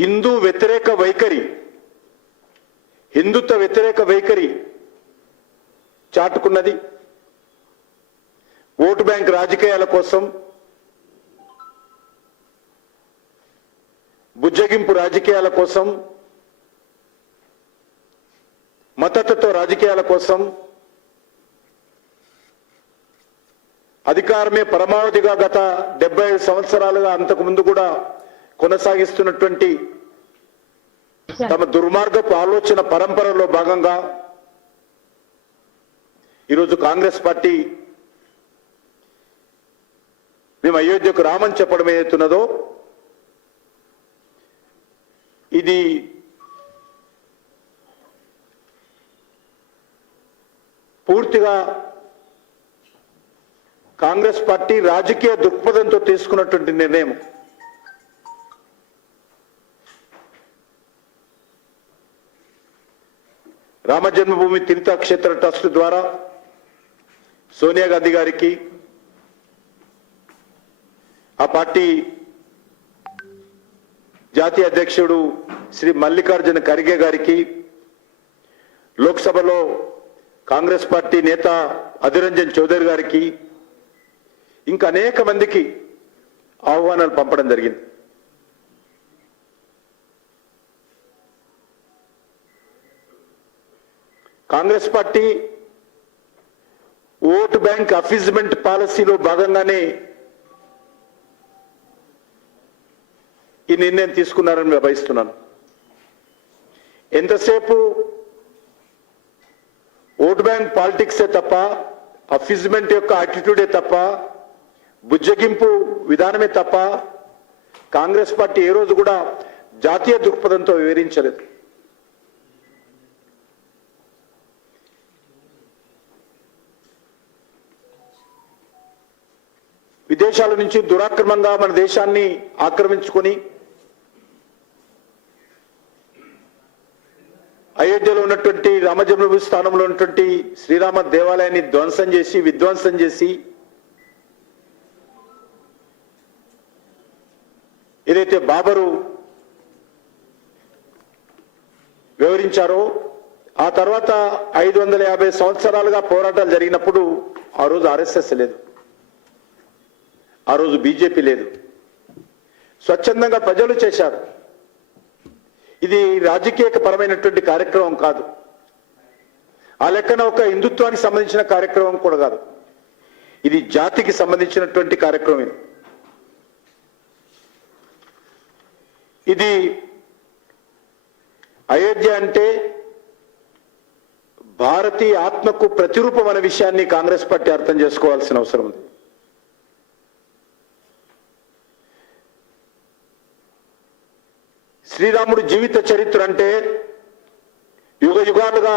హిందూ వ్యతిరేక వైఖరి, హిందుత్వ వ్యతిరేక వైఖరి చాటుకున్నది. ఓటు బ్యాంక్ రాజకీయాల కోసం, బుజ్జగింపు రాజకీయాల కోసం, మతతత్వ రాజకీయాల కోసం, అధికారమే పరమావధిగా గత 75 సంవత్సరాలుగా అంతకు ముందు కూడా కొనసాగిస్తున్నటువంటి తమ దుర్మార్గపు ఆలోచన పరంపరలో భాగంగా ఈరోజు కాంగ్రెస్ పార్టీ మేము అయోధ్యకు రామని చెప్పడం ఏదైతున్నదో ఇది పూర్తిగా కాంగ్రెస్ పార్టీ రాజకీయ దృక్పథంతో తీసుకున్నటువంటి నిర్ణయం. రామ జన్మభూమి తీర్థక్షేత్ర ట్రస్ట్ ద్వారా సోనియా గాంధీ గారికి, ఆ పార్టీ జాతీయ అధ్యక్షుడు శ్రీ మల్లికార్జున ఖర్గే గారికి, లోక్సభలో కాంగ్రెస్ పార్టీ నేత అధీర్ రంజన్ చౌదరి గారికి, ఇంకా అనేక మందికి ఆహ్వానాలు పంపడం జరిగింది. కాంగ్రెస్ పార్టీ ఓటు బ్యాంక్ అఫీజ్మెంట్ పాలసీలో భాగంగానే ఈ నిర్ణయం తీసుకున్నారని భావిస్తున్నాను. ఎంతసేపు ఓటు బ్యాంక్ పాలిటిక్సే తప్ప, అఫీజ్మెంట్ యొక్క యాటిట్యూడే తప్ప, బుజ్జగింపు విధానమే తప్ప కాంగ్రెస్ పార్టీ ఏ రోజు కూడా జాతీయ దృక్పథంతో వివరించలేదు. విదేశాల నుంచి దురాక్రమంగా మన దేశాన్ని ఆక్రమించుకొని అయోధ్యలో ఉన్నటువంటి రామజన్మభూమి స్థానంలో ఉన్నటువంటి శ్రీరామ దేవాలయాన్ని ధ్వంసం చేసి, విధ్వంసం చేసి, ఏదైతే బాబరు వివరించారో ఆ తర్వాత 550 సంవత్సరాలుగా పోరాటాలు జరిగినప్పుడు ఆ రోజు ఆర్ఎస్ఎస్ లేదు, ఆ రోజు బీజేపీ లేదు, స్వచ్ఛందంగా ప్రజలు చేశారు. ఇది రాజకీయ పరమైనటువంటి కార్యక్రమం కాదు, ఆ లెక్కన ఒక హిందుత్వానికి సంబంధించిన కార్యక్రమం కూడా కాదు, ఇది జాతికి సంబంధించినటువంటి కార్యక్రమం. ఇది అయోధ్య అంటే భారతీయ ఆత్మకు ప్రతిరూపం అనే విషయాన్ని కాంగ్రెస్ పార్టీ అర్థం చేసుకోవాల్సిన అవసరం ఉంది. శ్రీరాముడి జీవిత చరిత్ర అంటే యుగ యుగాలుగా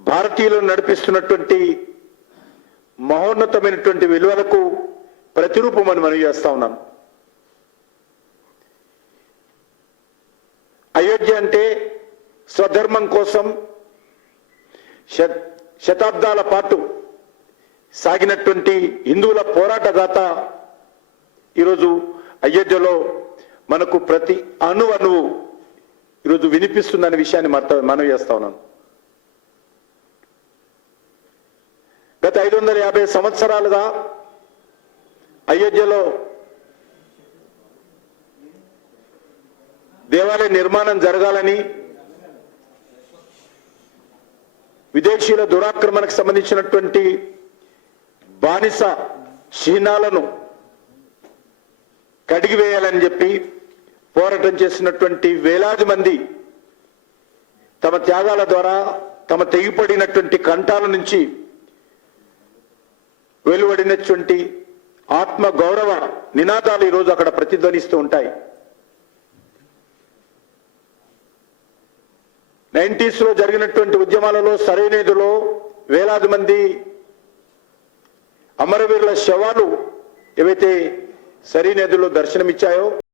భారతీయులను నడిపిస్తున్నటువంటి మహోన్నతమైనటువంటి విలువలకు ప్రతిరూపం అని మనం చేస్తా ఉన్నాం. అయోధ్య అంటే స్వధర్మం కోసం శతాబ్దాల పాటు సాగినటువంటి హిందువుల పోరాట గాథ ఈరోజు అయోధ్యలో మనకు ప్రతి అణువు ఈరోజు వినిపిస్తుందనే విషయాన్ని మనవి చేస్తా ఉన్నాను. గత 550 సంవత్సరాలుగా అయోధ్యలో దేవాలయ నిర్మాణం జరగాలని, విదేశీయుల దురాక్రమణకు సంబంధించినటువంటి బానిస చిహ్నాలను కడిగివేయాలని చెప్పి పోరాటం చేసినటువంటి వేలాది మంది తమ త్యాగాల ద్వారా, తమ తెగిపడినటువంటి కంఠాల నుంచి వెలువడినటువంటి ఆత్మ గౌరవ నినాదాలు ఈరోజు అక్కడ ప్రతిధ్వనిస్తూ ఉంటాయి. 90s లో జరిగినటువంటి ఉద్యమాలలో సరైనదిలో వేలాది మంది అమరవీరుల శవాలు ఏవైతే సరైనదిలో దర్శనమిచ్చాయో